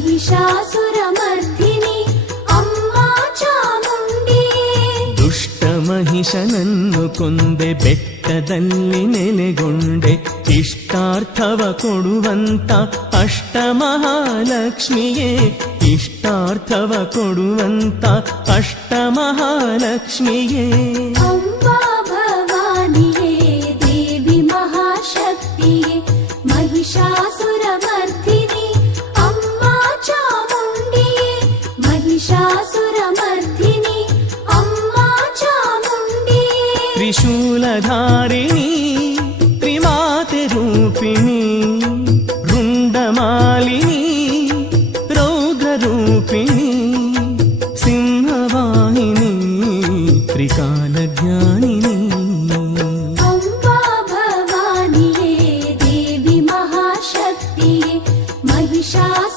ಮಹಿಷಾಸುರಮರ್ಧಿನಿ ಅಮ್ಮ ಚಾಮುಂಡಿಯೇ. ದುಷ್ಟ ಮಹಿಷನನ್ನು ಕೊಂದೆ ಬೆಟ್ಟದಲ್ಲಿ ನೆಲೆಗೊಂಡೆ, ಇಷ್ಟಾರ್ಥವ ಕೊಡುವಂತ ಅಷ್ಟಮಹಾಲಕ್ಷ್ಮಿಯೇ, ಇಷ್ಟಾರ್ಥವ ಕೊಡುವಂತ ಅಷ್ಟಮಹಾಲಕ್ಷ್ಮಿಯೇ. ಅಂಬಾ ಭವಾನಿಯೇ ದೇವಿ ಮಹಾಶಕ್ತಿಯೇ, ಮಹಿಷಾಸುರಮರ್ಧಿನಿ ಅಮ್ಮ ಚಾಮುಂಡಿಯೇ, ಮಹಿಷಾಸುರಮರ್ಧಿನಿ ಅಮ್ಮ ಚಾಮುಂಡಿಯೇ. ತ್ರಿಶೂಲಧಾರಿಣಿ ತ್ರಿಮಾತೆ ರೂಪಿಣಿ